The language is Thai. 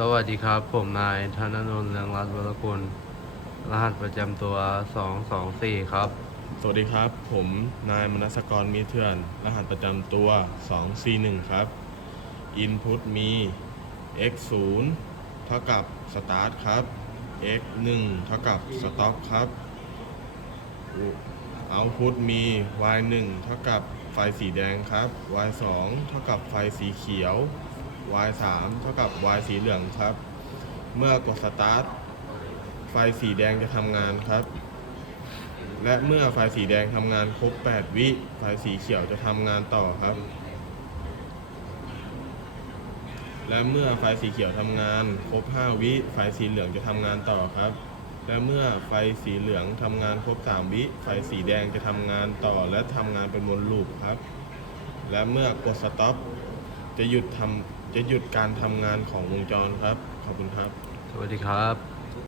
สวัสดีครับ ผมนายธนนนท์เรืองรัตน์วรกุลรหัสประจำตัว 224 ครับ สวัสดีครับ ผมนายมนัสกรมีเถื่อน รหัสประจำตัว 241 ครับ Input มี x 0เท่ากับ start ครับ x 1เท่ากับ stop ครับ Output มี y 1เท่ากับไฟสีแดงครับ y 2เท่ากับไฟสีเขียว y 3เท่ากับ y สีเหลืองครับ เมื่อกด start ไฟสีแดงจะทำงานครับ และเมื่อไฟสีแดงทำงานครบ 8 วิ ไฟสีเขียวจะทำงานต่อครับ และเมื่อไฟสีเขียวทำงานครบ 5 วิ ไฟสีเหลืองจะทำงานต่อครับ และเมื่อไฟสีเหลืองทำงานครบ 3 วิ ไฟสีแดงจะทำงานต่อและทำงานเป็นวนลูปครับ และเมื่อกด stop จะหยุดทำจะหยุดการทำงานของวงจรครับ ขอบคุณครับ สวัสดีครับ